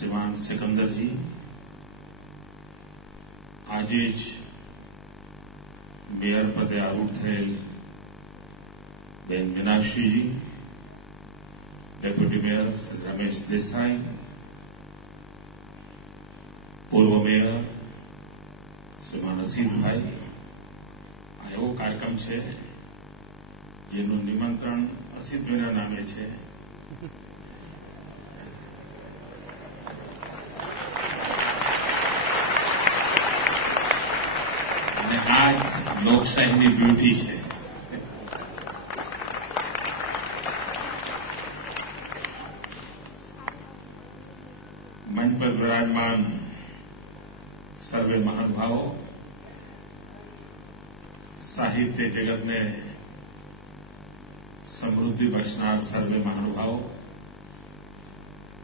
શ્રીમાન સિકંદરજી, આજે જ મેયર પદે આરૂઢ થયેલ બેન મીનાક્ષીજી, ડેપ્યુટી મેયર શ્રી રમેશ દેસાઈ, પૂર્વ મેયર શ્રીમાન અસીમભાઈ, આ એવો કાર્યક્રમ છે જેનું નિમંત્રણ અસીમભાઈના નામે છે. અને આ જ લોકશાહીની બ્યુટી છે. મંચ પર વિરાજમાન સર્વે મહાનુભાવો, સાહિત્ય જગતને સમૃદ્ધિ બક્ષનાર સર્વે મહાનુભાવો,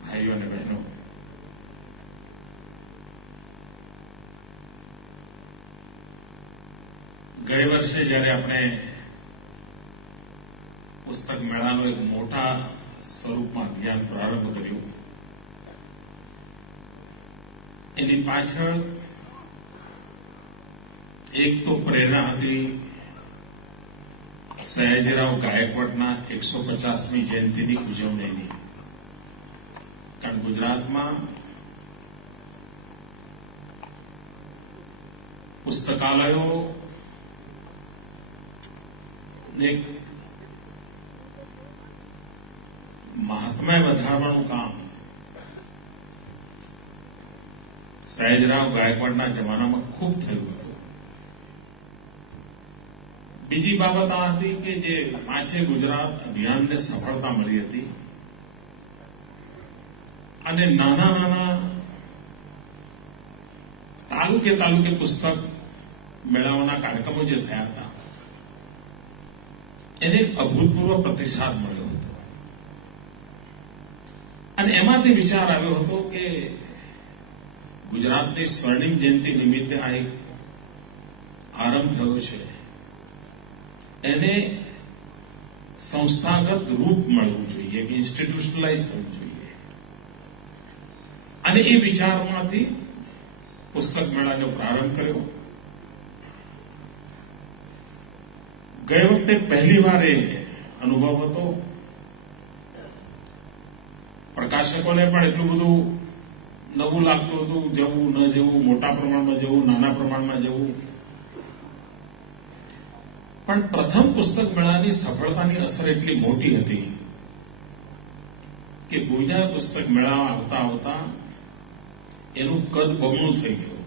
ભાઈઓ અને બહેનો, ગયે વર્ષે જ્યારે આપણે પુસ્તક મેળાનો એક મોટા સ્વરૂપમાં અભિયાન પ્રારંભ કર્યું, એની પાછળ એક તો પ્રેરણા હતી સયાજીરાવ ગાયકવાડના 150મી જયંતિની ઉજવણીની. કારણ ગુજરાતમાં પુસ્તકાલયો એક મહાત્મ્ય વધારવાનું કામ સયાજીરાવ ગાયકવાડના જમાનામાં ખૂબ થયું હતું. બીજી બાબત આ હતી કે જે વાંચે ગુજરાત અભિયાનને સફળતા મળી હતી અને નાના નાના તાલુકે પુસ્તક મેળાઓના કાર્યક્રમો જે થયા હતા એને એક અભૂતપૂર્વ પ્રતિસાદ મળ્યો હતો. અને એમાંથી વિચાર આવ્યો હતો કે ગુજરાતની સ્વર્ણિમ જયંતિ નિમિત્તે આ એક આરંભ થયો છે, એને સંસ્થાગત રૂપ મળવું જોઈએ, ઇન્સ્ટિટ્યુશનલાઇઝ થવું જોઈએ. અને એ વિચારમાંથી પુસ્તક મેળાનો પ્રારંભ કર્યો. ગયે વખતે પહેલી વાર એ અનુભવ હતો. પ્રકાશકોને પણ એટલું બધું નવું લાગતું હતું, જવું ન જવું, મોટા પ્રમાણમાં જવું, નાના પ્રમાણમાં જવું. પણ પ્રથમ પુસ્તક મેળાની સફળતાની અસર એટલી મોટી હતી કે બીજા પુસ્તક મેળા આવતા આવતા એનું કદ બમણું થઈ ગયું.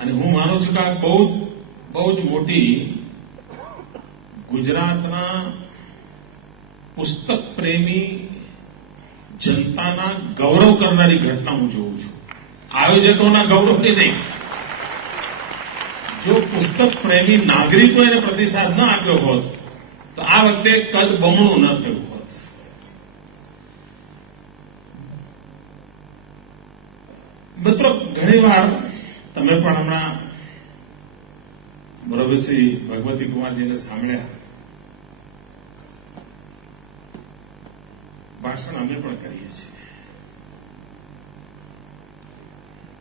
અને હું માનું છું કે આ બહુ જ મોટી ગુજરાતના પુસ્તક પ્રેમી જનતાના ગૌરવ કરનારી ઘટના હું જોઉં છું. આયોજકોના ગૌરવની નહીં. જો પુસ્તક પ્રેમી નાગરિકો એને પ્રતિસાદ ન આપ્યો હોત તો આ વખતે કદ બમણું ન થયું હોત. મિત્રો, ઘણીવાર તમે પણ હમણાં મુરબ્બી ભગવતી કુમારજીને સાંભળ્યા, ભાષણ અમે પણ કરીએ છીએ.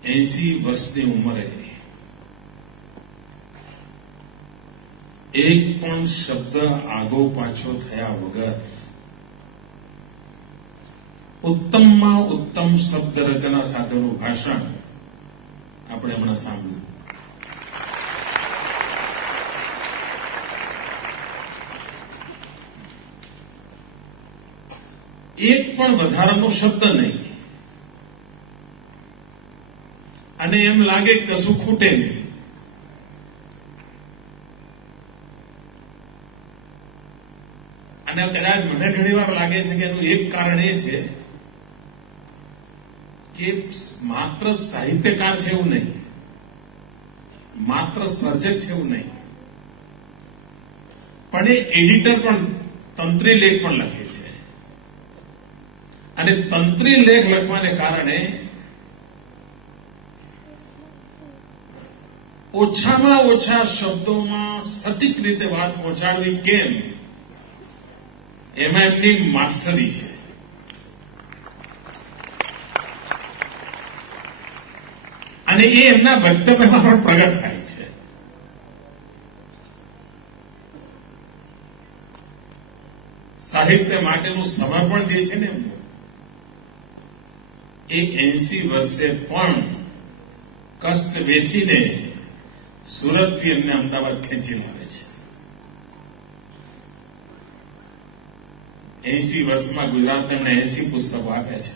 80 વર્ષની ઉંમરે એક પણ શબ્દ આગો પાછો થયા વગર ઉત્તમમાં ઉત્તમ શબ્દ રચના સાથેનું ભાષણ આપણે હમણાં સાંભળ્યું. એક પણ વધારાનો શબ્દ નહીં. અને એમ લાગે કશું ખૂટે નહીં. અને કદાચ મને ઘણીવાર લાગે છે કે એનું એક કારણ એ છે કે માત્ર સાહિત્યકાર છે એવું નહીં, માત્ર સર્જક છે એવું નહીં, પણ એ એડિટર પણ, તંત્રી લેખ પણ લખે છે. અને તંત્રી લેખ લખવાને કારણે ઓછામાં ઓછા શબ્દોમાં સટીક રીતે વાત પહોંચાડવી કેમ, એમાં એમની માસ્ટરી છે. અને એ એમના વક્તવ્યમાં પણ પ્રગટ થાય છે. સાહિત્ય માટેનું સમર્પણ જે છે ને એમનું, એ 80 વર્ષે પણ કષ્ટ વેઠીને સુરતથી એમને અમદાવાદ ખેંચી લાવે છે. 80 વર્ષમાં ગુજરાતને એમણે 80 પુસ્તકો આપ્યા છે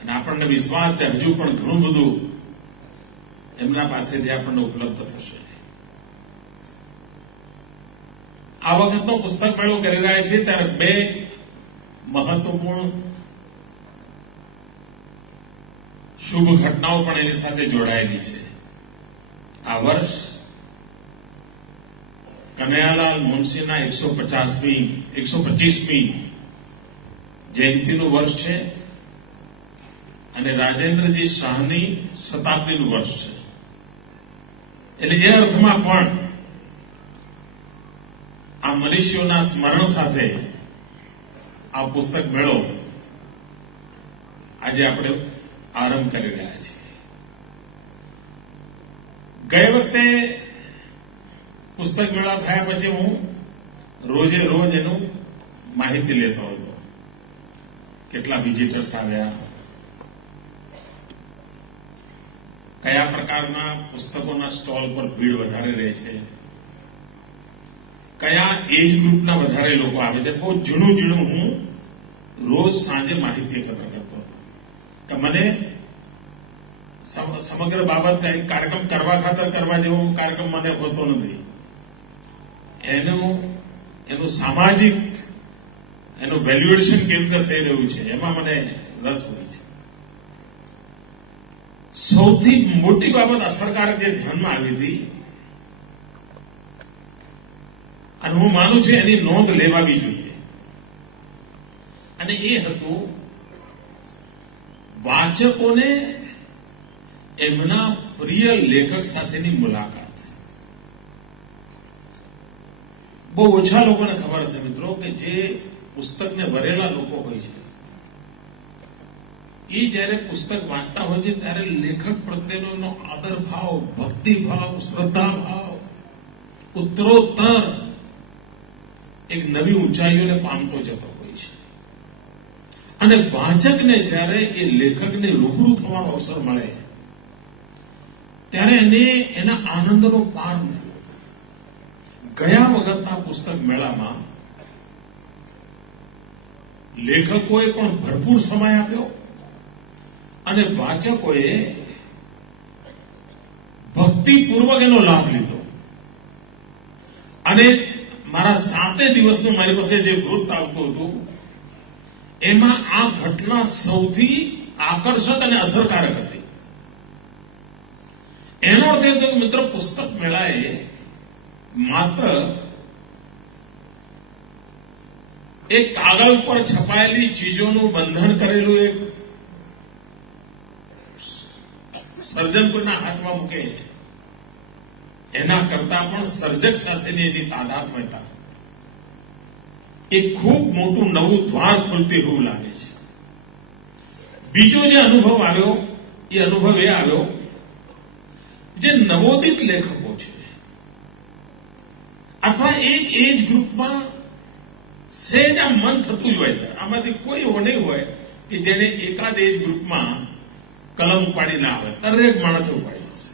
અને આપણને વિશ્વાસ છે હજુ પણ ઘણું બધું એમના પાસેથી આપણને ઉપલબ્ધ થશે. આ વખતનો પુસ્તક મેળો કરી રહ્યા છે ત્યારે બે મહત્વપૂર્ણ શુભ ઘટનાઓ પણ એની સાથે જોડાયેલી છે. આ વર્ષ કનૈયાલાલ મુનશીના 125મી જયંતિનું વર્ષ છે અને રાજેન્દ્રજી શાહની શતાબ્દીનું વર્ષ છે. એટલે એ અર્થમાં પણ આ મનીષીઓના સ્મરણ સાથે આ પુસ્તક મેળો આજે આપણે આરંભ કરી રહ્યા છીએ. ગઈ વખતે પુસ્તક મેળા થયા પછી હું રોજે રોજ એનું માહિતી લેતો હતો. કેટલા વિઝિટર્સ આવ્યા, કયા પ્રકારના પુસ્તકોના સ્ટોલ પર ભીડ વધારે રહે છે, કયા એજ ગ્રુપના વધારે લોકો આવે છે. બહુ ઝીણું હું રોજ સાંજે માહિતી એકત્ર કરતો હતો કે મને સમગ્ર બાબત કંઈક કાર્યક્રમ કરવા ખાતર કરવા જેવો કાર્યક્રમ મને હોતો નથી. એનું સામાજિક એનું વેલ્યુએશન કેવી રીતે થઈ રહ્યું છે એમાં મને રસ હોય છે. સૌથી મોટી બાબત અસરકારક જે ધ્યાનમાં આવી હતી અને હું માનું છું એની નોંધ લેવાવી જોઈએ, અને એ હતું વાચકોને એમના પ્રિય લેખક સાથેની મુલાકાત. બહુ ઓછા લોકોને ખબર હશે મિત્રો કે જે પુસ્તકને ભરેલા લોકો હોય છે એ જ્યારે પુસ્તક વાંચતા હોય છે ત્યારે લેખક પ્રત્યેનો એનો આદર ભાવ, ભક્તિભાવ, શ્રદ્ધા ભાવ ઉત્તરોત્તર એક નવી ઊંચાઈઓને પામતો જતો હોય છે. અને વાંચકને જ્યારે એ લેખકને રૂબરૂ થવાનો અવસર મળે ત્યારે એને એના આનંદનો પાર નથી. ગયા વખતના પુસ્તક મેળામાં લેખકોએ પણ ભરપૂર સમય આપ્યો અને વાચકોએ ભક્તિપૂર્વક એનો લાભ લીધો. અને મારા 7 દિવસનું મારી પાસે જે વૃત્ત આવતું હતું એમાં આ ઘટના સૌથી આકર્ષક અને અસરકારક હતી. એનો અર્થ એ હતો કે મિત્રો પુસ્તક મેળાએ માત્ર એક કાગળ પર છપાયેલી ચીજોનું બંધન કરેલું એક સર્જન કોઈના હાથમાં મૂકે એના કરતા પણ સર્જક સાથેની એની તાદાત્મ્યતા એ ખૂબ મોટું નવું દ્વાર ખોલતી એવું લાગે છે. બીજો જે અનુભવ આવ્યો એ અનુભવ એ આવ્યો જે નવોદિત લેખકો છે અથવા એક એજ ગ્રુપમાં સહેજ આ મન થતું જ હોય, આમાંથી કોઈ એવો નહીં હોય કે જેને એકાદ એજ ગ્રુપમાં કલમ ઉપાડી ના આવે. દરેક માણસે ઉપાડી હશે.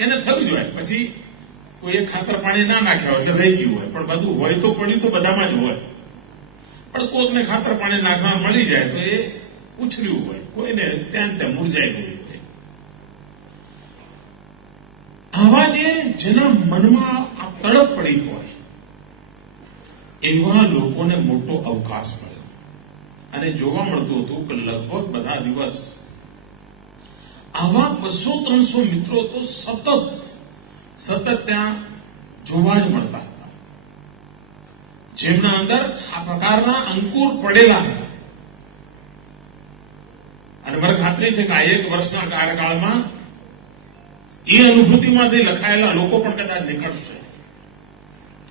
એને થયું જ હોય. પછી કોઈ ખાતર પાણી ના નાખ્યા હોય એટલે રહી ગયું હોય, પણ બધું હોય તો પડ્યું તો બધામાં જ હોય. પણ કોઈકને ખાતર પાણી નાખવા મળી જાય તો એ ઉછર્યું હોય, કોઈને ત્યાં મુરઝાઈ ગયું હોય. આવા જેના મનમાં આ તડપ પડી હોય એવા લોકોને મોટો અવકાશ મળ્યો અને જોવા મળતું હતું કે લગભગ બધા દિવસ આવા 200-300 મિત્રો તો સતત ત્યાં જોવા જ મળતા હતા, જેમના અંદર આ પ્રકારના અંકુર પડેલા હતા. અને મને ખાતરી છે કે આ 1 વર્ષના કાર્યકાળમાં એ અનુભૂતિમાંથી લખાયેલા લોકો પણ કદાચ નીકળશે.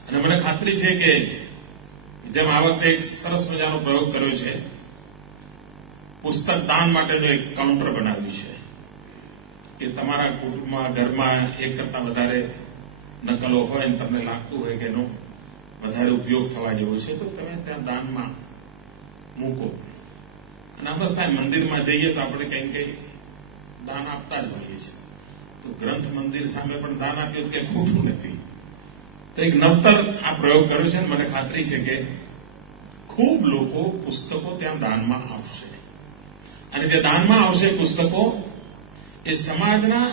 અને મને ખાતરી છે કે જેમ આ વખતે એક સરસ મજાનો પ્રયોગ કર્યો છે પુસ્તક દાન માટેનું એક કાઉન્ટર બનાવ્યું છે કે તમારા કુટુંબમાં ઘરમાં એક કરતાં વધારે નકલો હોય અને તમને લાગતું હોય કે એનો વધારે ઉપયોગ થવા જેવો છે તો તમે ત્યાં દાનમાં મૂકો. અને અવસ્થાએ મંદિરમાં જઈએ તો આપણે કંઈ દાન આપતા જ હોઈએ છીએ. તો ગ્રંથ મંદિર સામે પણ દાન આપ્યું કે ખોટું નથી. તો એક નવતર આ પ્રયોગ કર્યો છે. મને ખાતરી છે કે ખૂબ લોકો પુસ્તકો ત્યાં દાનમાં આવશે અને જે દાનમાં આવશે પુસ્તકો એ સમાજના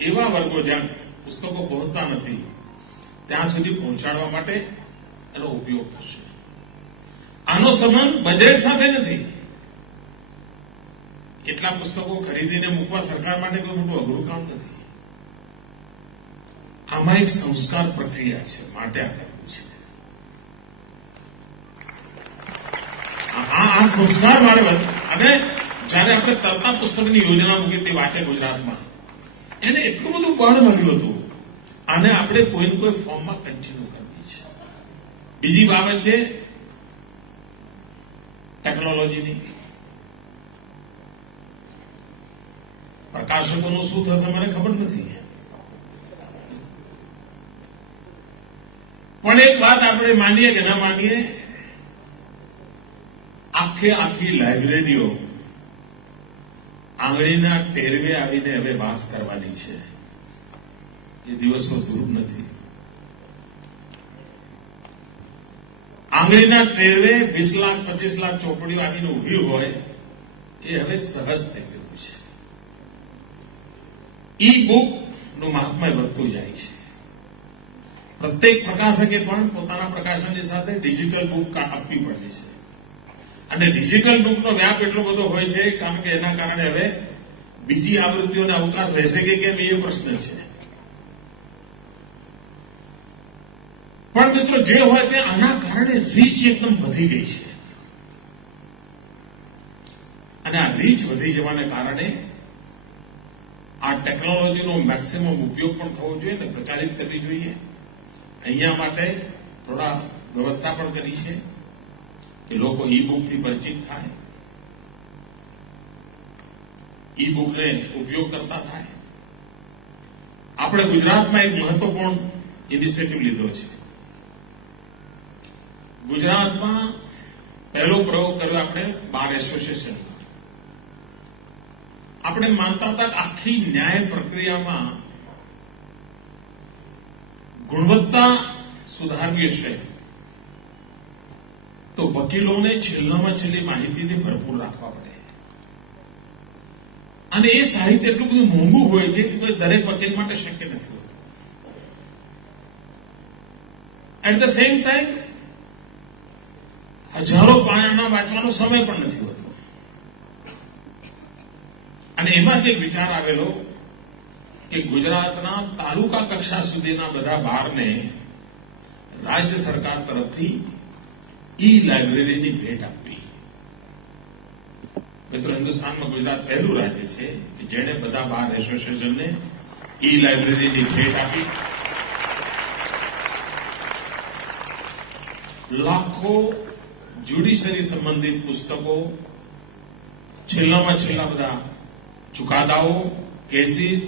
એવા વર્ગો જ્યાં પુસ્તકો પહોંચતા નથી ત્યાં સુધી પહોંચાડવા માટે એનો ઉપયોગ થશે. આનો સંબંધ બજેટ સાથે નથી. એટલા પુસ્તકો ખરીદીને મૂકવા સરકાર માટે કોઈ મોટું અઘરું કામ નથી. આમાં એક સંસ્કાર પ્રક્રિયા છે, માટે આ કરવું છે. આ સંસ્કાર મારે અને જયારે આપણે તરતા પુસ્તકની યોજના મૂકી તે વાંચે ગુજરાતમાં એને એટલું બધું બળ મળ્યું હતું. આને આપણે કોઈને કોઈ ફોર્મમાં કન્ટિન્યુ કરવી છે. બીજી બાબત છે ટેકનોલોજીની. પ્રકાશકોનું શું થશે મને ખબર નથી, પણ એક વાત આપણે માનીએ કે ના માનીએ, આખી લાઇબ્રેરીઓ આંગળીના ટેરવે આવીને હવે વાસ કરવાની છે. એ દિવસો દૂર નથી. આંગળીના ટેરવે 20 લાખ 25 લાખ ચોપડીઓ આવીને ઉભી હોય એ હવે સહજ થઈ ગયું છે. ઈ બુક નું મહાત્મ્ય વધતું જાય છે. પ્રત્યેક પ્રકાશકે પણ પોતાના પ્રકાશનની સાથે ડિજિટલ બુક આપવી પડે છે અને ડિજિટલ બુકનો વ્યાપ એટલો બધો હોય છે કારણ કે એના કારણે હવે બીજી આવૃત્તિઓને અવકાશ રહેશે કે કેમ એ પ્રશ્ન છે. પણ મિત્રો જે હોય તે આના કારણે રીચ એકદમ વધી ગઈ છે અને આ રીચ વધી જવાને કારણે આ ટેકનોલોજીનો મેક્સિમમ ઉપયોગ પણ થવો જોઈએ અને પ્રચારિત કરવી જોઈએ. અહીંયા માટે થોડા વ્યવસ્થા પણ કરી છે કે લોકો ઈ બુકથી પરિચિત થાય, ઈ બુકને ઉપયોગ કરતા થાય. આપણે ગુજરાતમાં એક મહત્વપૂર્ણ ઇનિશિયેટિવ લીધો છે. ગુજરાતમાં પહેલો પ્રયોગ કર્યો આપણે બાર એસોસિએશનમાં. આપણે માનતા હતા કે આખી ન્યાય પ્રક્રિયામાં ગુણવત્તા સુધારવી છે તો વકીલોને છેલ્લામાં છેલ્લી માહિતીથી ભરપૂર રાખવા પડે અને એ સાહિત્ય એટલું બધું મોંઘું હોય છે કે દરેક વકીલ માટે શક્ય નથી હોતું. એટ ધ સેમ ટાઈમ હજારો પાનાના વાંચવાનો સમય પણ નથી હોતો અને એમાંથી એક વિચાર આવેલો કે ગુજરાતના તાલુકા કક્ષા સુધીના બધા બારને રાજ્ય સરકાર તરફથી ઈ લાઇબ્રેરીની ભેટ આપવી. મિત્રો, હિન્દુસ્તાનમાં ગુજરાત પહેલું રાજ્ય છે કે જેણે બધા બાર એસોસિએશનને ઈ લાઇબ્રેરીની ભેટ આપી. લાખો જ્યુડિશરી સંબંધિત પુસ્તકો, છેલ્લામાં છેલ્લા બધા ચુકાદાઓ, કેસીસ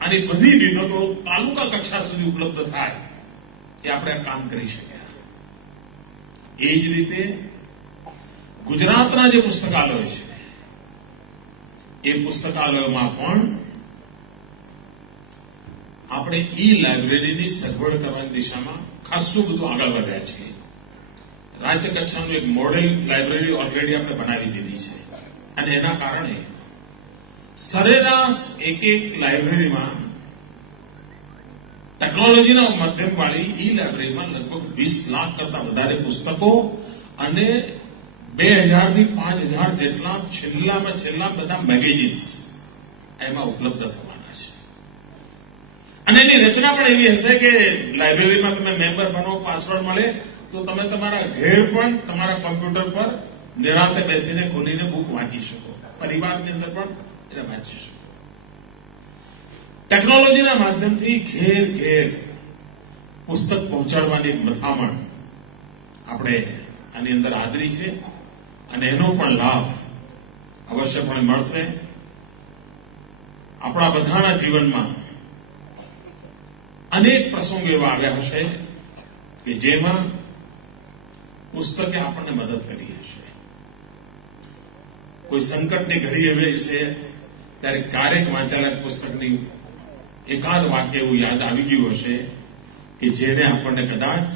અને બધી વિગતો તાલુકા કક્ષા સુધી ઉપલબ્ધ થાય એ આપણે આ કામ કરી શક્યા. એ જ રીતે ગુજરાતના જે પુસ્તકાલયો છે એ પુસ્તકાલયોમાં પણ આપણે ઈ લાઇબ્રેરીની સગવડ કરવાની દિશામાં ખાસું બધું આગળ વધ્યા છીએ. રાજ્ય કક્ષાનું એક મોડેલ લાઇબ્રેરી ઓલરેડી આપણે બનાવી દીધી છે અને એના કારણે સરેરાશ એક લાઇબ્રેરીમાં ટેકનોલોજીના માધ્યમવાળી ઈ લાઇબ્રેરીમાં લગભગ 20 લાખ કરતા વધારે પુસ્તકો અને 2000 થી 5000 જેટલા છેલ્લામાં છેલ્લા બધા મેગેઝિન્સ એમાં ઉપલબ્ધ થવાના છે. અને એની રચના પણ એવી હશે કે લાઇબ્રેરીમાં તમે મેમ્બર બનો, પાસવર્ડ મળે તો તમે તમારા ઘેર પણ તમારા કોમ્પ્યુટર પર નિરાંતે બેસીને ખોલીને બુક વાંચી શકો, પરિવારની અંદર પણ એને વાંચી શકો. ટેકનોલોજીના માધ્યમથી ઘેર ઘેર પુસ્તક પહોંચાડવાની મથામણ આપણે આની અંદર આદરી છે અને એનો પણ લાભ અવશ્યપણે મળશે. આપણા બધાના જીવનમાં અનેક પ્રસંગો એવા આવ્યા હશે કે જેમાં પુસ્તકે આપણને મદદ કરી હશે. કોઈ સંકટની ઘડી એવી છે ત્યારે ક્યારેક વાંચેલા પુસ્તકની એકાદ વાક્ય એવું યાદ આવી ગયું હશે કે જેને આપણને કદાચ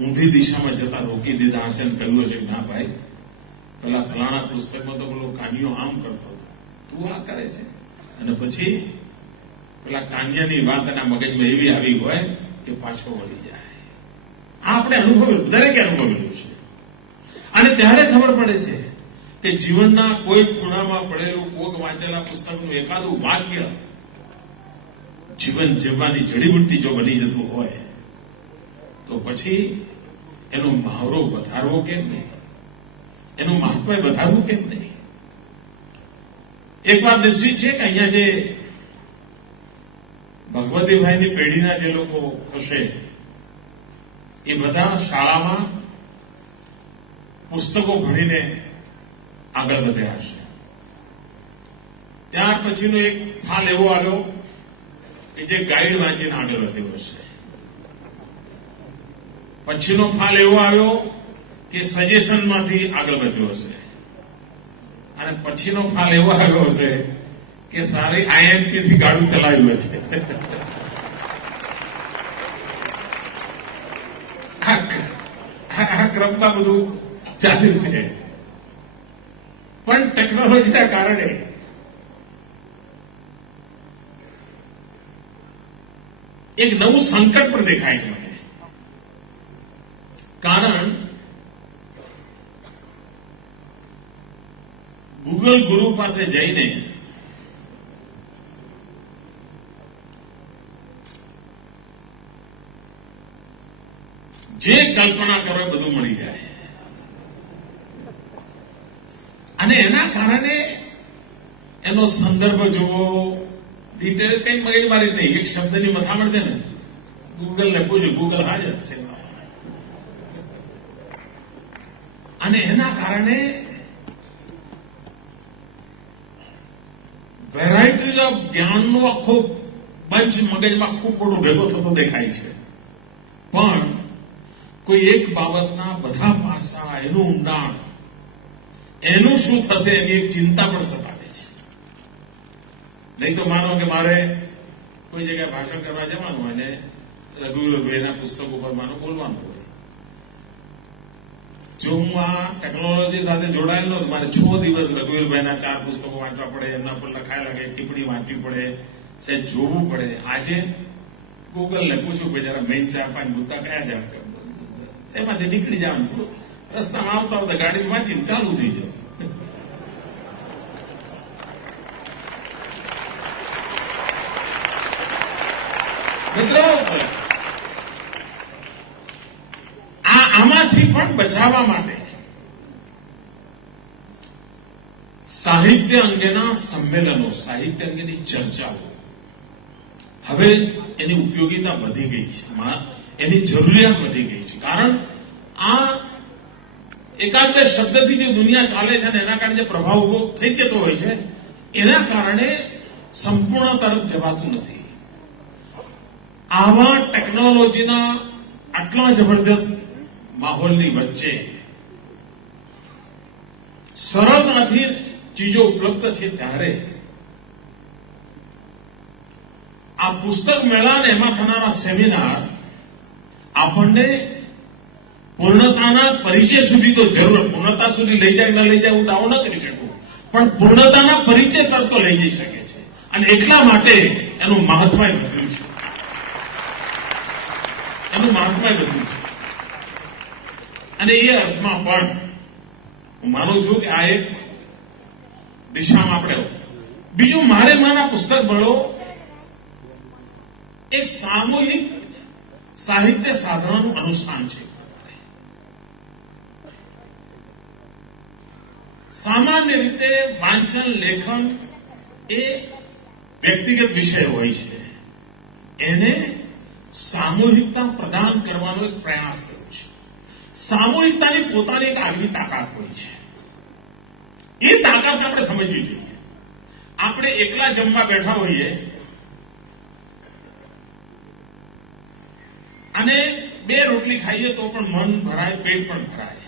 ઊંધી દિશામાં જતા રોકી દીધા હશે અને કહ્યું હશે કે ના ભાઈ, પેલા ફલાણા પુસ્તકમાં તો પેલો કાનિયો આમ કરતો હતો, તું આ કરે છે. અને પછી પેલા કાનિયાની વાત એના મગજમાં એવી આવી હોય કે પાછો વળી જાય. આ આપણે અનુભવેલું, દરેકે અનુભવેલું છે. અને ત્યારે ખબર પડે છે કે જીવનના કોઈ ખૂણામાં પડેલું કોક વાંચેલા પુસ્તકનું એકાદું વાક્ય જીવન જીવવાની જડીબુટ્ટી જો બની જતું હોય તો પછી એનો મહાવરો વધારવો કેમ નહીં, એનું મહાત્મ્ય વધારવું કેમ નહીં. એક વાત નિશ્ચિત છે કે અહીંયા જે ભગવતીભાઈની પેઢીના જે લોકો હશે એ બધા શાળામાં પુસ્તકો ભણીને આગળ વધ્યા હશે. ત્યાર પછીનો એક ફાલ એવો આવ્યો કે જે ગાઈડ વાંચીને આગળ વધ્યો હશે. પછીનો ફાલ એવો આવ્યો કે સજેશનમાંથી આગળ વધ્યો હશે. અને પછીનો ફાલ એવો આવ્યો હશે કે સારી આઈએમપીથી ગાડું ચલાવ્યું હશે. આ ક્રમમાં બધું ચાલ્યું છે. પણ ટેકનોલોજીના કારણે એક નવું સંકટ પણ દેખાય છે મને. કારણ ગૂગલ ગુરુ પાસે જઈને જે કલ્પના કરો એ બધું મળી જાય. અને એના કારણે એનો સંદર્ભ જોવો, ડિટેલ કઈ મગજમારી નહીં, એક શબ્દની મથામણ છે ને, ગૂગલને પૂછ્યું, ગૂગલ હાજર છે. અને એના કારણે વેરાયટી ઓફ જ્ઞાનનો આખો બંચ મગજમાં ખૂબ મોટો ભેગો થતો દેખાય છે. પણ કોઈ એક બાબતના બધા પાસા, એનું ઊંડાણ, એનું શું થશે એની એક ચિંતા પણ સતાવે છે. નહીં તો માનો કે મારે કોઈ જગ્યાએ ભાષણ કરવા જવાનું હોય ને રઘુવીરભાઈના પુસ્તક ઉપર માનો બોલવાનું હોય, જો હું આ ટેકનોલોજી સાથે જોડાયેલો મારે 6 દિવસ રઘુવીરભાઈના 4 પુસ્તકો વાંચવા પડે, એમના પર લખાયેલા કે ટિપ્પણી વાંચવી પડે, સહેજ જોવું પડે. આજે ગૂગલને પૂછ્યું કે જરા મેઇન 4-5 મુદ્દા કયા જાય, એમાંથી નીકળી જવાનું, રસ્તામાં આવતા આવતા ગાડી વાંચીને ચાલુ થઈ જાય. મિત્રો, આમાંથી પણ બચાવવા માટે સાહિત્ય અંગેના સંમેલનો, સાહિત્ય અંગેની ચર્ચાઓ હવે એની ઉપયોગિતા વધી ગઈ છે, એની જરૂરિયાત વધી ગઈ છે. કારણ આ એકાદ બે શબ્દથી જે દુનિયા ચાલે છે ને એના કારણે જે પ્રભાવ ઉભો થઈ જતો હોય છે, એના કારણે સંપૂર્ણ તરફ જવાતું નથી. આવા ટેકનોલોજીના આટલા જબરદસ્ત માહોલની વચ્ચે સરળતાથી ચીજો ઉપલબ્ધ છે ત્યારે આ પુસ્તક મેળા અને એમાં થનારા સેમિનાર આપણને પૂર્ણતાના પરિચય સુધી તો જરૂર, પૂર્ણતા સુધી લઈ જાય ન લઈ જાય હું દાવો ન કરી શકું, પણ પૂર્ણતાના પરિચય તરફ તો લઈ જઈ શકે છે. અને એટલા માટે એનું મહત્વ વધ્યું છે, એનું મહત્વ વધ્યું છે. અને એ અર્થમાં પણ હું માનું છું કે આ એક દિશામાં આપણે. બીજું, મારે મારા પુસ્તક મળો એક સામૂહિક સાહિત્ય સાધનાનું અનુષ્ઠાન છે. સામાન્ય રીતે વાંચન, લેખન એ વ્યક્તિગત વિષય હોય છે, એને સામૂહિકતા પ્રદાન કરવાનો એક પ્રયાસ થયો છે. સામૂહિકતાની પોતાની એક આગવી તાકાત હોય છે. એ તાકાત આપણે સમજવી જોઈએ. આપણે એકલા જમવા બેઠા હોઈએ અને 2 રોટલી ખાઈએ તો પણ મન ભરાય, પેટ પણ ભરાય.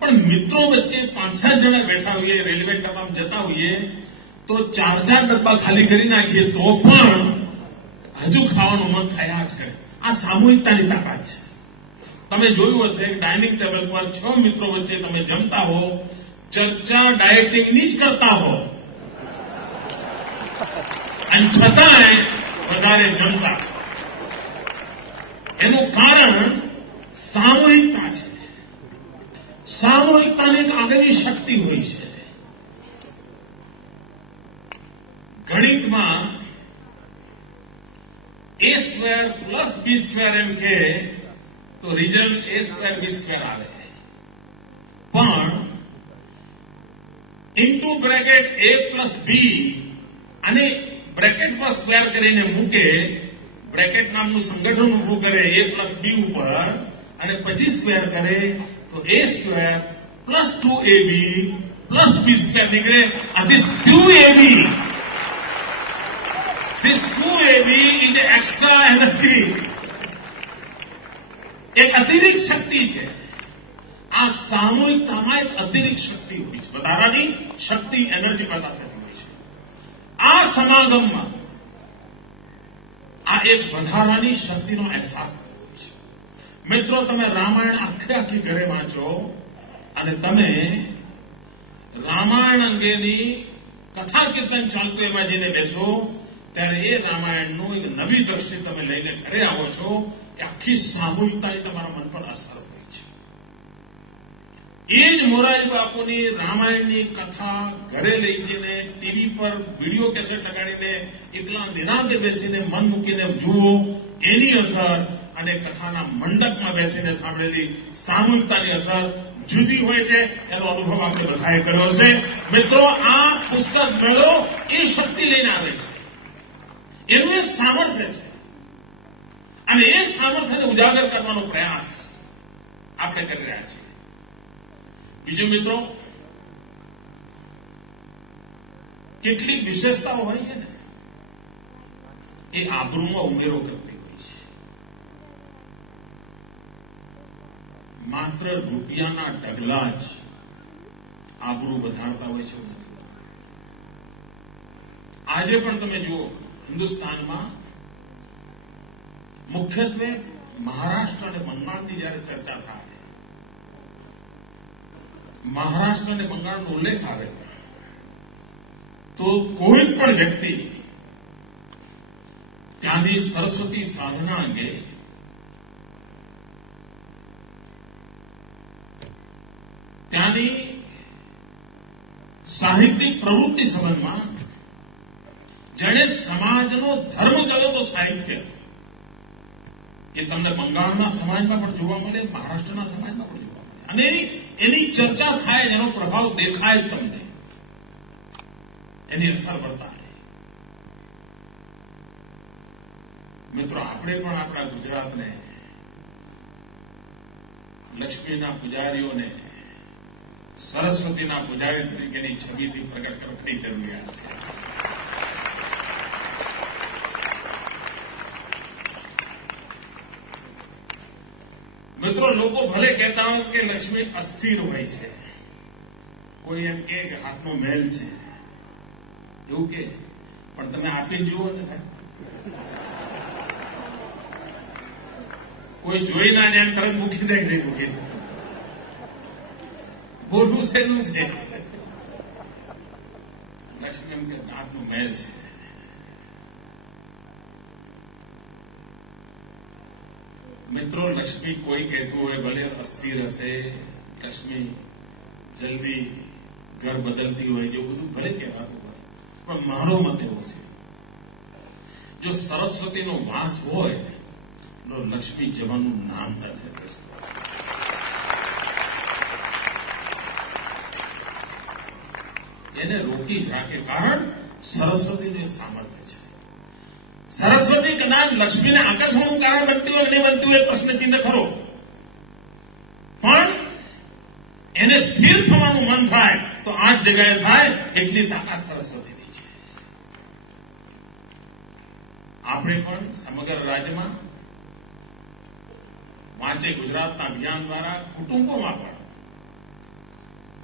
પણ મિત્રો વચ્ચે 5-7 જણા બેઠા હોઈએ, રેલવે ડબ્બામાં જતા હોઈએ તો 4-4 ડબ્બા ખાલી કરી નાખીએ તો પણ હજુ ખાવાનું મન થયા જ કરે. આ સામૂહિકતાની તાકાત છે. તમે જોયું હશે ડાઇનિંગ ટેબલ પર 6 મિત્રો વચ્ચે તમે જમતા હો, ચર્ચા ડાયટિંગની જ કરતા હો અને છતાંય વધારે જમતા. એનું કારણ સામૂહિકતા છે. સામૂહિકતાની એક આગળની શક્તિ હોય છે. ગણિતમાં a² + b² એમ કે તો રિઝલ્ટ a²b² આવે. પણ ઇન્ટુ બ્રેકેટ a + b અને બ્રેકેટમાં સ્ક્વેર કરીને મૂકે, બ્રેકેટ નામનું સંગઠન ઉભું કરે a + b ઉપર અને પછી સ્ક્વેર કરે તો a² + 2ab + b² નીકળે. આ this 2ab is extra energy. એક અતિરિક્ત શક્તિ છે. આ સામૂહિકતામાં એક અતિરિક્ત શક્તિ હોય છે. વધારાની શક્તિ, એનર્જી પેદા થતી હોય છે. આ સમાગમમાં આ એક વધારાની શક્તિનો અહેસાસ થતો હોય છે. મિત્રો, તમે રામાયણ આખી ઘરે વાંચો અને તમે રામાયણ અંગેની કથા કીર્તન ચાલતું એમાં જઈને બેસો ત્યારે એ રામાયણનું એક નવી દ્રષ્ટિ તમે લઈને ઘરે આવો છો કે આખી સામૂહિકતાની તમારા મન પર અસર હોય છે. એ જ મોરારી બાપુની રામાયણની કથા ઘરે લઈ જઈને ટીવી પર વિડીયો કેસેટ લગાડીને એકલા નિરાંતે બેસીને મન મૂકીને જુઓ, એની અસર અને કથાના મંડપમાં બેસીને સાંભળેલી સામૂહિકતાની અસર જુદી હોય છે. એનો અનુભવ આપણે બધાએ કર્યો હશે. મિત્રો, આ પુસ્તક મેળો એ શક્તિ લઈને આવે છે. એનું એક સામર્થ્ય છે અને એ સામર્થ્યને ઉજાગર કરવાનો પ્રયાસ આપણે કરી રહ્યા છીએ. બીજું મિત્રો, કેટલીક વિશેષતાઓ હોય છે ને એ આબરૂમાં ઉમેરો કરતી હોય છે. માત્ર રૂપિયાના ઢગલા જ આબરૂ વધારતા હોય છે. આજે પણ તમે જુઓ, હિન્દુસ્તાનમાં મુખ્યત્વે મહારાષ્ટ્ર અને બંગાળની જયારે ચર્ચા થાય, મહારાષ્ટ્ર અને બંગાળનો ઉલ્લેખ આવે તો કોઈ પણ વ્યક્તિ ત્યાંની સરસ્વતી સાધના અંગે, ત્યાંની સાહિત્યિક પ્રવૃત્તિ સંબંધમાં જેણે સમાજનો ધર્મ કર્યો તો સાહિત્ય, એ તમને બંગાળના સમાજમાં પણ જોવા મળે, મહારાષ્ટ્રના સમાજમાં પણ જોવા મળે અને એની ચર્ચા થાય, એનો પ્રભાવ દેખાય તમને, એની અસર વર્તાય. મિત્રો, આપણે પણ આપણા ગુજરાતને લક્ષ્મીના પૂજારીઓને સરસ્વતીના પૂજારી તરીકેની છબીથી પ્રગટ કરવાની જરૂરિયાત છે. મિત્રો, લોકો ભલે કહેતા હોય કે લક્ષ્મી અસ્થિર હોય છે, કોઈ એમ કે હાથનો મેલ છે, એવું કે, પણ તમે આપી જુઓ ને સાહેબ, કોઈ જોઈ ના જાય તરત મૂકી દે, નહીં મૂકી દે. બોલવું સહેલું છે. લક્ષ્મી એમ કે હાથનો મેલ છે. મિત્રો, લક્ષ્મી કોઈ કહેતું હોય ભલે અસ્થિર હશે, લક્ષ્મી જલ્દી ઘર બદલતી હોય, એવું બધું ભલે કહેવાતું હોય, પણ મારો મત એવો છે, જો સરસ્વતીનો વાસ હોય તો લક્ષ્મી જવાનું નામ ન લે. એને રોકી જ રાખે, કારણ સરસ્વતીનું સામર્થ્ય છે. સરસ્વતી કદાચ લક્ષ્મીને આકર્ષવાનું કારણ બનતી હોય, નહીં બનતી હોય, પ્રશ્નચિહ્ન ખરો, પણ એને સ્થિર થવાનું મન થાય તો આ જ જગ્યાએ થાય, એટલી તાકાત સરસ્વતીની છે. આપણે પણ સમગ્ર રાજ્યમાં વાંચે ગુજરાતના અભિયાન દ્વારા કુટુંબોમાં પણ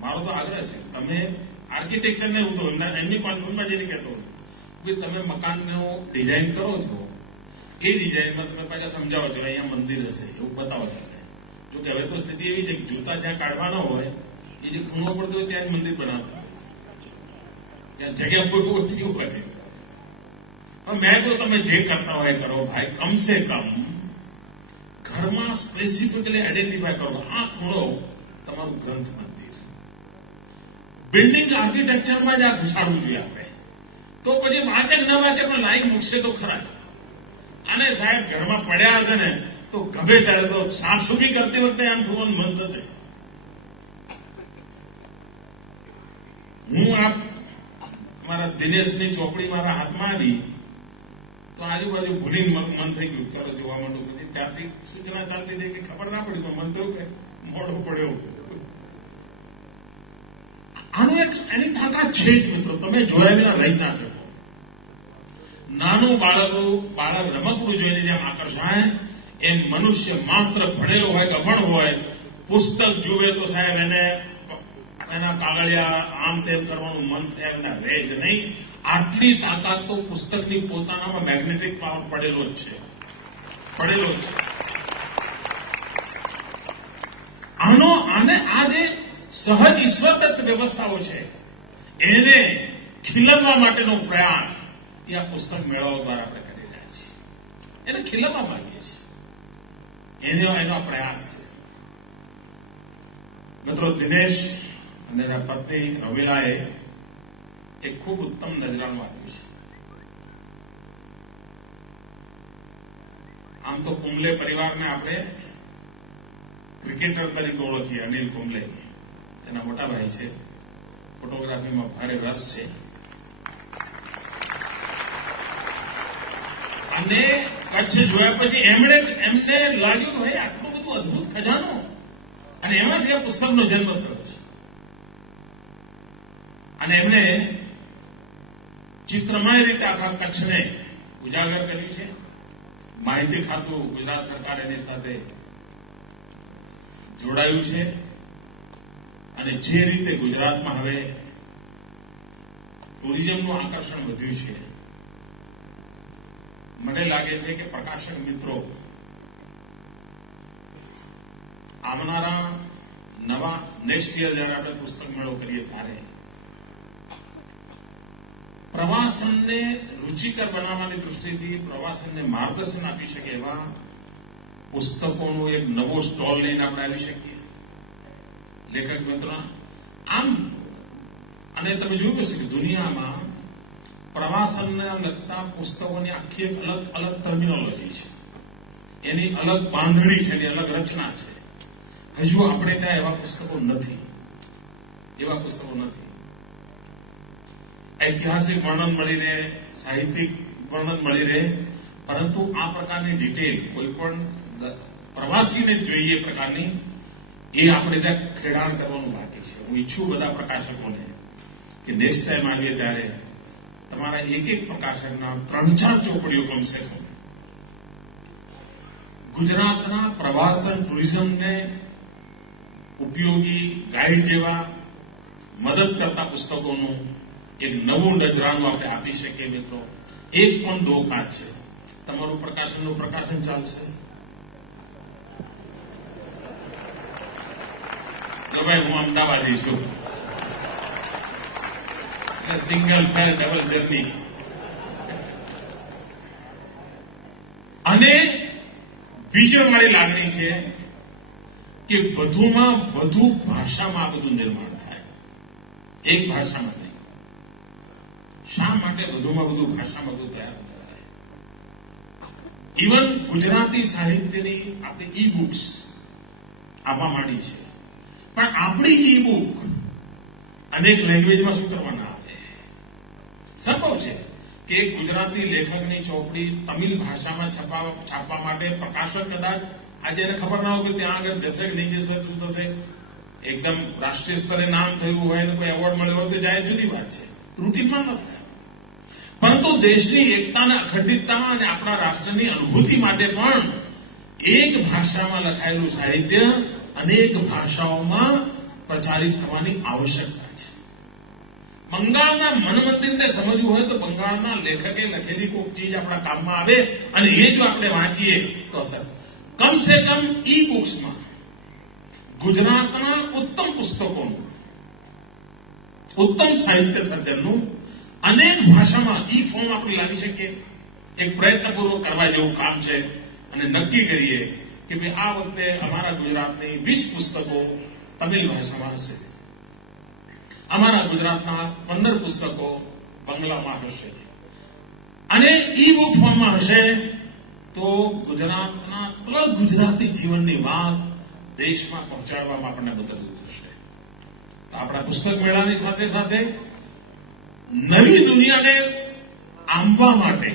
મારો તો આગ્રહ છે, તમે આર્કિટેક્ચરને હું તો એમની કોન્ફરન્સમાં જઈને કહેતો કે તમે મકાનનો ડિઝાઇન કરો છો, એ ડિઝાઇનમાં તમે પાછા સમજાવો છો અહીંયા મંદિર હશે એવું બતાવો છો. જો કે હવે તો સ્થિતિ એવી છે કે જૂતા જ્યાં કાઢવાનો હોય એ જે ખૂણો પડતો હોય ત્યાં મંદિર બનાવતા હોય, ત્યાં જગ્યા કોઈ ઓછી હોય. મેં તો તમે જે કરતા હોય કરો ભાઈ, કમસે કમ ઘરમાં સ્પેસિફિકલી આઈડેન્ટિફાય કરો આ ખૂણો તમારું ગ્રંથ મંદિર. બિલ્ડિંગ આર્કિટેક્ચરમાં જ આ ઘુસાડવું જોઈએ આપણે. તો પછી વાંચે ન વાંચે પણ લાઈક મૂકશે તો ખરા. અને સાહેબ ઘરમાં પડ્યા હશે ને તો ગમે ત્યારે તો સાફ સુફી કરતી વખતે આમ થોડું મન થશે. હું આ મારા દિનેશની ચોપડી મારા હાથમાં આવી તો આજુબાજુ ભૂલી મન થઈ ગયું, ચાલો જોવા માંડું. પછી ત્યાંથી સૂચના ચાલતી થઈ કે ખબર ના પડી તો મન થયું કે મોડો પડ્યો. આનું એક એની તાકાત છે જ મિત્રો, તમે જોયા વિના લઈ ના શકો. નાનું બાળક રમકડું જોઈને જેમ આકર્ષાય એમ મનુષ્ય માત્ર ભણેલો હોય કે અભણ હોય પુસ્તક જુએ તો સાહેબ એના કાગળિયા આમ તેમ કરવાનું મન થાય એના રહે જ નહીં. આટલી તાકાત તો પુસ્તકની પોતાનામાં મેગ્નેટિક પાવર પડેલો જ છે. આને આ જે સહજ ઈશ્વરદત્ત વ્યવસ્થાઓ છે એને ખીલવવા માટેનો પ્રયાસ એ આ પુસ્તક મેળાઓ દ્વારા આપણે કરી રહ્યા છીએ. એને ખીલવવા માંગીએ છીએ, એનો પ્રયાસ છે. મિત્રો દિનેશ અને એના પત્ની રમીલાએ એક ખૂબ ઉત્તમ નજરાનું આપ્યું છે. આમ તો કુંબલે પરિવારને આપણે ક્રિકેટર તરીકે ઓળખીએ. અનિલ કુંબલે એના મોટા ભાઈ છે, ફોટોગ્રાફીમાં ભારે રસ છે. અને કચ્છ જોયા પછી એમને લાગ્યું ભાઈ આટલું બધું અદભુત ખજાનો, અને એમાંથી આ પુસ્તકનો જન્મ થયો છે. અને એમને ચિત્રમય રીતે આખા કચ્છને ઉજાગર કર્યું છે. માહિતી ખાતું ગુજરાત સરકાર એની સાથે જોડાયું છે. અને જે રીતે ગુજરાતમાં હવે ટુરિઝમનું આકર્ષણ વધ્યું છે, મને લાગે છે કે પ્રકાશક મિત્રો આવનારા નવા નેક્સ્ટ યર જયારે આપણે પુસ્તક મેળો કરીએ ત્યારે પ્રવાસનને રૂચિકર બનાવવાની દૃષ્ટિથી પ્રવાસનને માર્ગદર્શન આપી શકે એવા પુસ્તકોનો એક નવો સ્ટોલ લઈને આપણે આવી શકીએ. લેખક મિત્રો આમ, અને તમે જોયું હશે કે દુનિયામાં પ્રવાસનને લગતા પુસ્તકોની આખી અલગ અલગ ટર્મિનોલોજી છે, એની અલગ બાંધણી છે, એની અલગ રચના છે. હજુ આપણે ત્યાં એવા પુસ્તકો નથી. ઐતિહાસિક વર્ણન મળી રહે, સાહિત્યિક વર્ણન મળી રહે, પરંતુ આ પ્રકારની ડિટેલ કોઈ પણ પ્રવાસીને જોઈએ પ્રકારની એ આપણે ત્યાં ખેડાણ કરવાનું બાકી છે. હું ઈચ્છું બધા પ્રકાશકોને કે નેક્સ્ટ ટાઈમ આવીએ ત્યારે તમારા એક પ્રકાશકના 3-4 ચોપડીઓ કમસે કમ ગુજરાતના પ્રવાસન ટુરિઝમને ઉપયોગી ગાઈડ જેવા મદદ કરતા પુસ્તકોનું એક નવું નજરાનું આપણે આપી શકીએ. મિત્રો એક પણ દો કાચ છે, તમારું પ્રકાશનનું પ્રકાશન ચાલશે. તો ભાઈ હું અમદાવાદી છું, સિંગલ ફેર ડબલ જર્ની. અને બીજો મારી લાગણી છે કે વધુમાં વધુ ભાષામાં આ બધું નિર્માણ થાય, એક ભાષામાં નહીં. શા માટે વધુમાં વધુ ભાષામાં બધું તૈયાર થાય? ઇવન ગુજરાતી સાહિત્યની આપણી ઈ બુક્સ આપવા માંડી છે, પણ આપણી ઈ બુક અનેક લેંગ્વેજમાં શું કરવાના આવે? સંભવ છે કે એક ગુજરાતી લેખકની ચોપડી તમિલ ભાષામાં છાપવા માટે પ્રકાશક કદાચ આજે એને ખબર ના હોય કે ત્યાં આગળ જશે કે નહીં જશે, શું થશે, એકદમ રાષ્ટ્રીય સ્તરે નામ થયું હોય અને કોઈ એવોર્ડ મળ્યો હોય તો જાય જુદી વાત છે, રૂટીનમાં ન થાય. પરંતુ દેશની એકતા અને અખંડિતતા અને આપણા રાષ્ટ્રની અનુભૂતિ માટે પણ એક ભાષામાં લખાયેલું સાહિત્ય અનેક ભાષાઓમાં પ્રચારિત થવાની આવશ્યકતા છે. બંગાળના મન મંદિરને સમજવું હોય તો બંગાળના લેખકે લખેલી કોઈક ચીજ આપણા કામમાં આવે અને એ જો આપણે વાંચીએ તો અસર. કમસે કમ ઈ બુક્સમાં ગુજરાતના ઉત્તમ પુસ્તકોનું, ઉત્તમ સાહિત્ય સર્જનનું અનેક ભાષામાં ઈ ફોર્મ આપણે લાવી શકીએ. એક પ્રયત્નપૂર્વક કરવા જેવું કામ છે અને નક્કી કરીએ કે ભાઈ આ વખતે અમારા ગુજરાતની 20 પુસ્તકો તમિલ ભાષામાં હશે, અમારા ગુજરાતના 15 પુસ્તકો બંગલામાં હશે અને ઈ બુક ફોર્મમાં હશે તો ગુજરાતના તળ ગુજરાતી જીવનની વાત દેશમાં પહોંચાડવામાં આપણને મદદરૂપ થશે. તો આપણા પુસ્તક મેળાની સાથે સાથે નવી દુનિયાને આંબવા માટે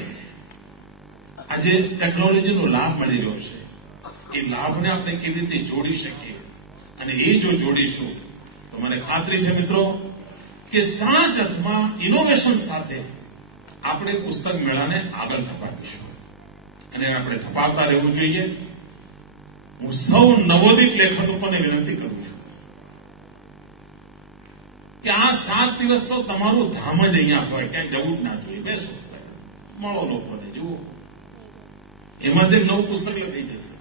આજે ટેકનોલોજીનો લાભ મળી રહ્યો છે. એ લાભને આપણે કેવી રીતે જોડી શકીએ અને એ જો જોડીશું તો મને ખાતરી છે મિત્રો કે સાચ અર્થમાં ઇનોવેશન સાથે આપણે પુસ્તક મેળાને આગળ ધપાવીશું અને આપણે ધપાવતા રહેવું જોઈએ. હું સૌ નવોદિત લેખકોને વિનંતી કરું છું કે આ 7 દિવસ તો તમારું ધામ જ અહીંયા હોય, ક્યાંય જવું જ ના જોઈએ. બેસો, મળો લોકોને, જુઓ, એમાંથી નવું પુસ્તક લખાઈ જશે.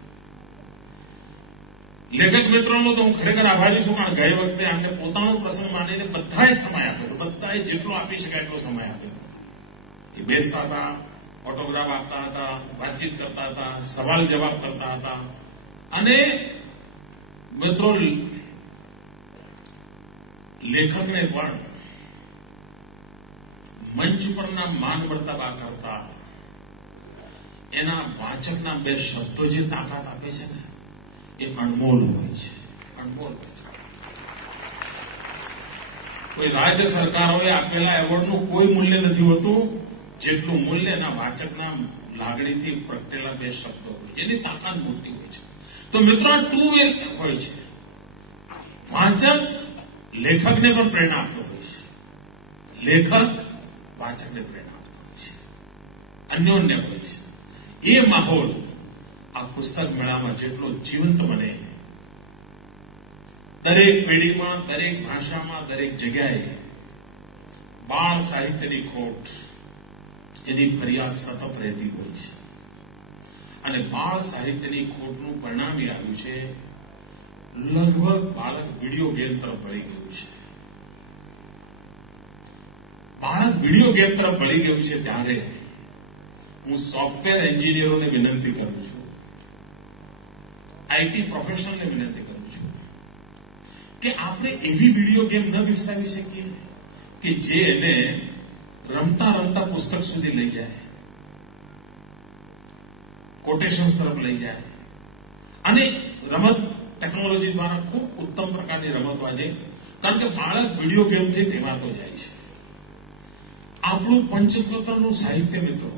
લેખક મિત્રોનો તો હું ખરેખર આભારી છું, કારણ ગઈ વખતે આમને પોતાનો પ્રસંગ માનીને બધાએ સમય આપ્યો, બધાએ જેટલો આપી શકાય એટલો સમય આપ્યો. એ બેસતા હતા, ઓટોગ્રાફ આપતા હતા, વાતચીત કરતા હતા, સવાલ જવાબ કરતા હતા અને મિત્રો લેખકને પણ મંચ પરના માન મર્તબા કરતા એના વાચકના 2 શબ્દો જે તાકાત આપે છે ને એ અણમોલ હોય છે, અણમોલ હોય છે. કોઈ રાજ્ય સરકારોએ આપેલા એવોર્ડનું કોઈ મૂલ્ય નથી હોતું જેટલું મૂલ્ય એના વાચકના લાગણીથી પ્રગટેલા 2 શબ્દો હોય છે, એની તાકાત મોટી હોય છે. તો મિત્રો આ 2 વે હોય છે. વાચક લેખકને પણ પ્રેરણા આપતો હોય છે, લેખક વાચકને પ્રેરણા આપતો હોય છે, અન્યોન્ય હોય છે. એ માહોલ આ પુસ્તક મેળામાં જેટલો જીવંત બને, દરેક પેઢીમાં, દરેક ભાષામાં, દરેક જગ્યાએ બાળ સાહિત્યની ખોટ, એની ફરિયાદ સતત રહેતી હોય છે અને બાળ સાહિત્યની ખોટનું પરિણામ એ આવ્યું છે લગભગ બાળક વિડીયો ગેમ તરફ વળી ગયું છે. બાળક વિડીયો ગેમ તરફ વળી ગયું છે ત્યારે હું સોફ્ટવેર એન્જિનિયરોને વિનંતી કરું છું, આઈટી પ્રોફેશનલને વિનંતી કરું છું કે આપણે એવી વિડીયો ગેમ ન વિકસાવી શકીએ કે જે એને રમતા રમતા પુસ્તક સુધી લઈ જાય, કોટેશન્સ તરફ લઈ જાય અને રમત ટેકનોલોજી દ્વારા ખૂબ ઉત્તમ પ્રકારની રમતો આજે, કારણ કે બાળક વિડીયો ગેમથી ટેવાતો જાય છે. આપણું પંચતંત્રનું સાહિત્ય મિત્રો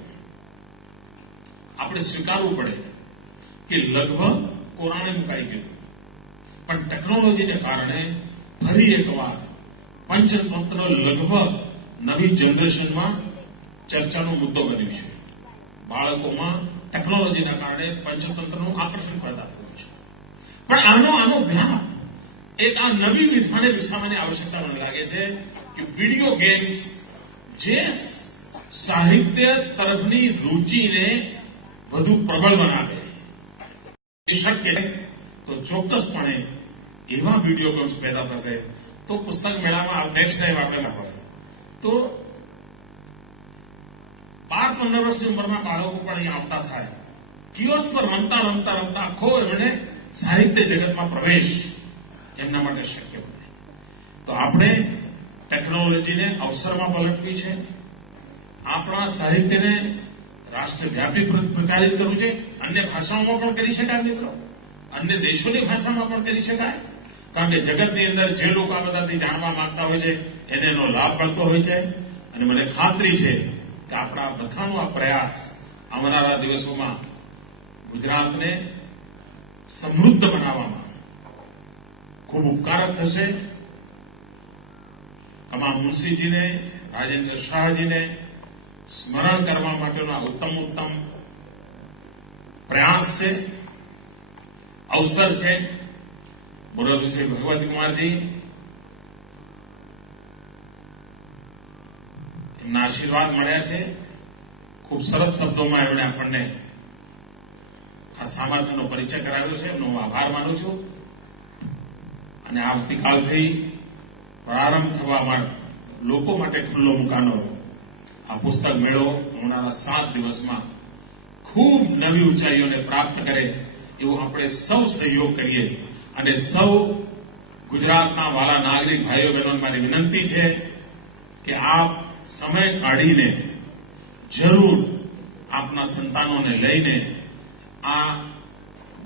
આપણે સ્વીકારવું પડે કે લગભગ કોરાણે મુકાઈ ગયું, પણ ટેકનોલોજીને કારણે ફરી એકવાર પંચતંત્ર લગભગ નવી જનરેશનમાં ચર્ચાનો મુદ્દો બન્યો છે. બાળકોમાં ટેકનોલોજીના કારણે પંચતંત્રનું આકર્ષણ પેદા થયું છે. પણ આનો જ્ઞાન એક આ નવી વિધાને વિકસાવવાની આવશ્યકતા મને લાગે છે કે વિડીયો ગેમ્સ જે સાહિત્ય તરફની રુચિને વધુ પ્રબળ બનાવે શક્ય તો ચોક્કસપણે એવા વિડીયો ગેમ્સ પેદા થશે તો પુસ્તક મેળામાં નેક્સ્ટ ટાઈમ આપેલા હોય તો 12-15 વર્ષની ઉંમરના બાળકો પણ અહીંયા આવતા થાય, કિયોસ્ક પર રમતા રમતા રમતા આખો એમને સાહિત્ય જગતમાં પ્રવેશ એમના માટે શક્ય બને. તો આપણે ટેકનોલોજીને અવસરમાં પલટવી છે, આપણા સાહિત્યને રાષ્ટ્રવ્યાપી પ્રચારિત કરવું છે. અન્ય ભાષાઓમાં પણ કરી શકાય મિત્રો, અન્ય દેશોની ભાષામાં પણ કરી શકાય, કારણ કે જગતની અંદર જે લોકો આ બધાથી જાણવા માંગતા હોય છે એને એનો લાભ મળતો હોય છે. અને મને ખાતરી છે કે આપણા બધાનો આ પ્રયાસ આવનારા દિવસોમાં ગુજરાતને સમૃદ્ધ બનાવવામાં ખૂબ ઉપકારક થશે. કમા મુનશીજીને, રાજેન્દ્ર શાહજીને સ્મરણ કરવા માટેનો આ ઉત્તમ પ્રયાસ છે, અવસર છે. બરોબર શ્રી ભગવત કુમારજી, એમના આશીર્વાદ મળ્યા છે. ખૂબ સરસ શબ્દોમાં એમણે આપણને આ સામર્થ્યનો પરિચય કરાવ્યો છે. એમનો હું આભાર માનું છું. અને આવતીકાલથી પ્રારંભ થવા લોકો માટે ખુલ્લો મુકાનો આ પુસ્તક મેળો આવનારા 7 દિવસમાં ખૂબ નવી ઊંચાઈઓને પ્રાપ્ત કરે એવો આપણે સૌ સહયોગ કરીએ. અને સૌ ગુજરાતના વાલા નાગરિક ભાઈઓ બહેનો મારી વિનંતી છે કે આપ સમય કાઢીને જરૂર આપના સંતાનોને લઈને આ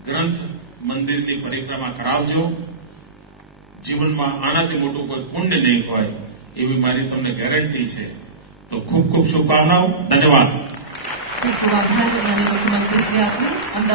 ગ્રંથ મંદિરની પરિક્રમા કરાવજો. જીવનમાં આનાથી મોટું કોઈ પુણ્ય નહીં હોય એવી મારી તમને ગેરંટી છે. તો ખૂબ ખૂબ શુભકામનાઓ. ધન્યવાદ. ખૂબ ખૂબ આભાર માનનીય મુખ્યમંત્રી શ્રી આપનો.